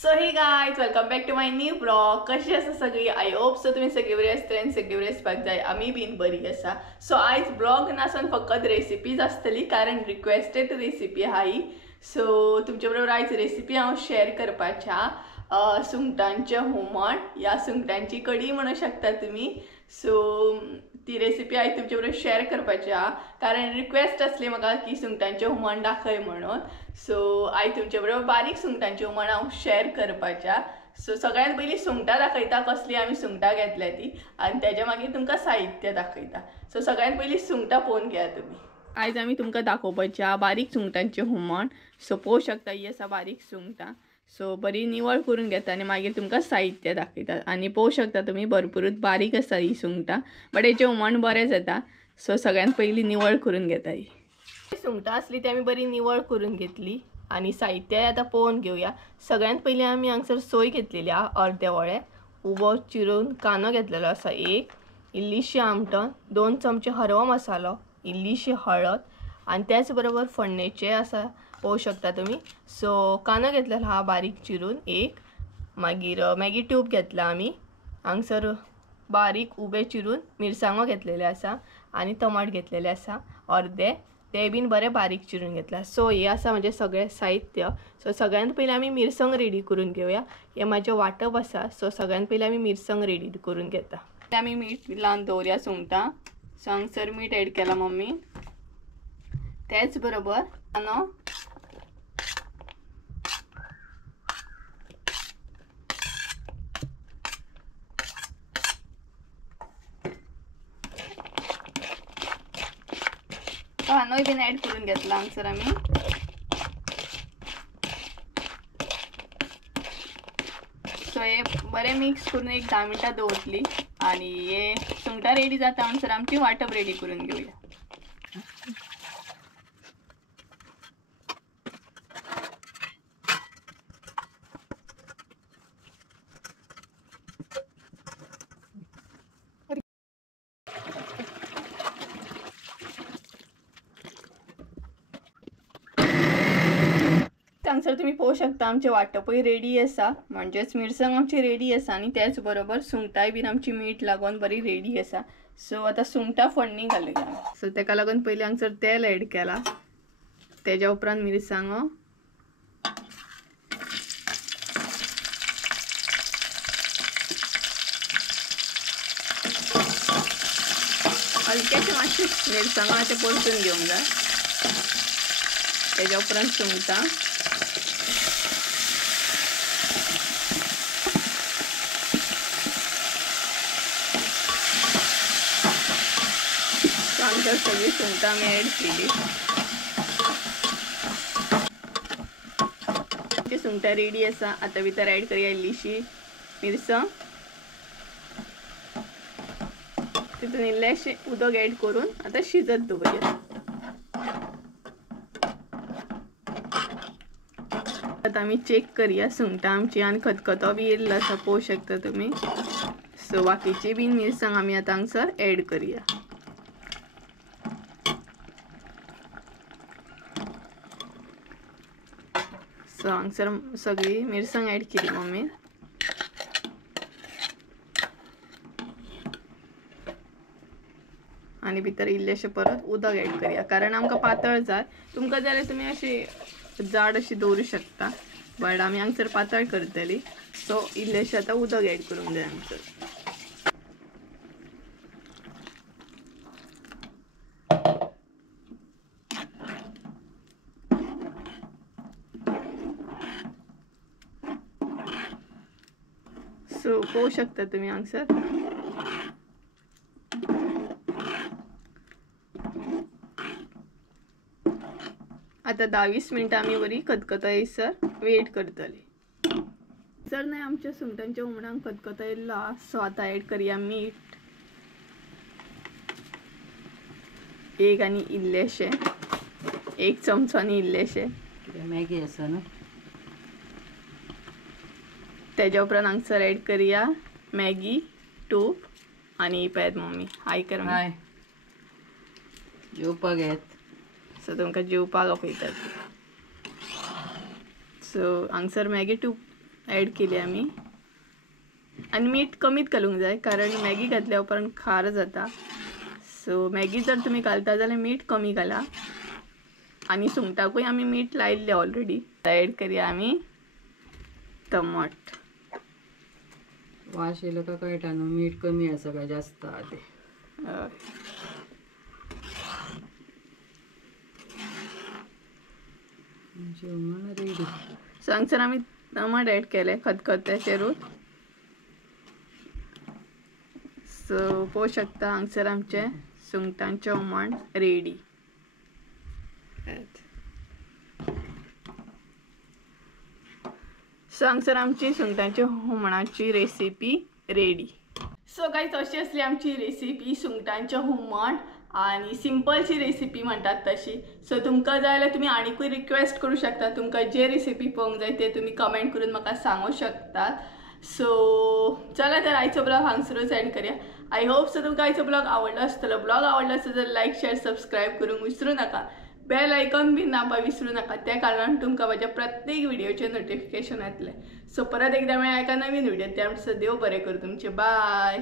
So hi guys welcome back to my new blog. कशी आसा सगळी? आय होप सो तुम्ही सगळी बरी आसतली आनी सगळी बरी आसपाक जाय. आमी बीन बरी आसा. सो आयज ब्लॉग नासून फकत रेसिपीज आसतली कारण रिक्वेस्टेड रेसिपी आहा ही. सो तुमच्या बरोबर आयज रेसिपी हांव शेअर करपाच्या सुंगटांचें हुमण या सुंगटांची कडी म्हणू शकता तुम्ही. सो ती रेसिपी आयज तुमच्या बरोबर शेअर करपाची आहा कारण रिक्वेस्ट आसली म्हाका की सुंगटांचें हुमण दाखय म्हणून. सो आयज तुमच्या बरोबर बारीक सुंगटांचें हुमण हांव शेअर करपाच्या. सो सगळ्यात पयलीं सुंगटां दाखयता कसली आमी सुंगटां घेतल्या ती आनी तेच्या मागीर तुमकां साहित्य दाखयता. सो सगळ्यात पयलीं सुंगटां पळोवन घेया तुमी. आयज आमी तुमकां दाखोवपाच्या बारीक सुंगटांचें हुमण. सो पळोवंक शकता ही आसा बारीक सुंगटां. सो बरी निवळ करून घेता आनी मागीर तुमकां साहित्य दाखयता. आनी पळोवंक शकता तुमी भरपूरूच बारीक आसा ही सुंगटां बट हेचें हुमण बरें जाता. सो सगळ्यात पयलीं निवळ करून घेता ही सुंगटां आसली ती आमी बरी निवळ करून घेतली आनी साहित्य आतां पळोवन घेवया. सगळ्यात पयलीं आमी हांगसर सोय घेतलेली आहा अर्दे वळे. उबो चिरून कांदो घेतलेलो आसा एक, इल्लीशी आमटण, 2 चमचे हरवो मसालो, इल्लीशी हळद आनी त्याच बरोबर फोडणेचें आसा पळोवंक शकता तुमी. सो कांदो घेतलेलो आहा बारीक चिरून एक, मागीर मॅगी ट्यूब घेतला आमी. हांगसर बारीक उबे चिरून मिरसांगो घेतलेले आसा आनी टमाट घेतलेले आसा अर्दे, ते बीन बरें बारीक चिरून घेतला. सो हे आसा म्हणजे सगळें साहित्य. सो सगळ्यात पयलीं आमी मिरसांग रेडी करून घेवया. हे म्हाजें वांटप आसा. सो सगळ्यात पयलीं आमी मिरसांग रेडी करून घेता. आमी मीठ लावन दवरया सुंगटां. सो हांगसर मीठ एड केला मम्मी. त्याच बरोबर कांदो, कांदोय बीन ऍड करून घेतला हांगसर आमी. सो हे बरें मिक्स करून एक 10 मिनटां दवरतली आनी हे सुंगटां रेडी जाता हांगसर आमची वांटप रेडी करून घेवया. हांगसर तुम्ही पळोवंक शकता आमचे वांटपूय रेडी आसा म्हणजेच मिरसांग आमची रेडी आसा आनी त्याच बरोबर सुंगटांय बीन आमची मीठ लागून बरी रेडी आसा. सो आतां सुंगटां फोडणी घालूया. सो तेका लागून पयलीं हांगसर तेल एड केला, तेज्या उपरांत मिरसांगो, हलकेशें मातशें मिरसांगो ते परतून घेवंक जाय. तेज्या उपरांत सुंगटां, हांगसर सगळी सुंगटां आमी एड केली. सुंगटां रेडी आसा. आतां भितर एड करया इल्लीशी मिरसांग, तितून इल्लेशें उदक एड करून आतां शिजत दवरया. आतां आमी चेक करया सुंगटां आमची आनी खतखतो बी येयल्लो आसा पळोवंक शकता तुमी. सो बाकीची बीन मिरसांग आमी आतां हांगसर एड करया. सो हांगसर सगळी मिरसांग एड केली मम्मी. आनी भितर इल्लेशें परत उदक एड करया कारण आमकां पातळ जाय. तुमकां जाल्यार तुमी अशी जाड अशी दवरूं शकता बट आमी हांगसर पातळ करतली. सो इल्लेशें आतां उदक एड करूंक जाय हांगसर. सो पळोवंक शकता तुमी हांगसर आता 10-20 मिनटां आमी बरी खतखतो येयसर वेट करतली. सर न्हय आमच्या सुंगटांच्या हुमणाक खतखतो येयल्लो आहा. सो आतां एड करया मीठ एक आनी इल्लेशें, 1 चमचो आनी इल्लेशें. मॅगी आसा न्हू. तेज्या उपरांत हांगसर एड करया मॅगी ट्यूब आनी पळयात मम्मी आयकर जेवपाक येत. सो तुमकां जेवपाक आपयतात. सो हांगसर मॅगी ट्यूब ॲड केली आम्ही आणि मीठ कमीत घालूंक जाय कारण मॅगी घातल्या उपरांत खार जाता. सो मॅगी जर तुम्ही घालता जाल्यार मीठ कमी घाला आणि सुंगटाकूय आम्ही मीठ लायिल्लें ऑलरेडी. ॲड करूया आम्ही टमाट. वास येयलो का कळटा न्हू मीठ कमी आसा काय जास्त आहा ते. जेवण रेडी. सो हांगसर आमी टमाट ॲड केले खतखते चिरून. सो पळोवंक शकता हांगसर आमचे सुंगटांचें हुमण रेडी. सो हांगसर आमची सुंगटांच्या हुमणाची रेसिपी रेडी. सो गायज अशी असली आमची रेसिपी सुंगटांचें हुमण आणि सिंपलची रेसिपी म्हणतात तशी. सो तुमकां जाय जाल्यार तुमी आनीकूय रिक्वेस्ट करूं शकता. तुमकां जे रेसिपी पळोवंक जाय ते तुमी कमेंट करून म्हाका सांगूं शकतात. सो चला तर आयचो ब्लॉग हांगसरूच एंड करूया. आय होप सो तुमकां आयचो ब्लॉग आवडलो आसतलो. ब्लॉग आवडलो आसत जाल्यार लायक शेअर सबस्क्राईब करूंक विसरूं नाका. बेल आयकॉन बीन दाबपाक विसरूं नाका. त्या कारणान तुमकां म्हज्या प्रत्येक व्हिडिओचे नोटिफिकेशन येतले. सो परत एकदा मेळया एका नवीन व्हिडिओ. त्या देव बरें करूं तुमचे. बाय.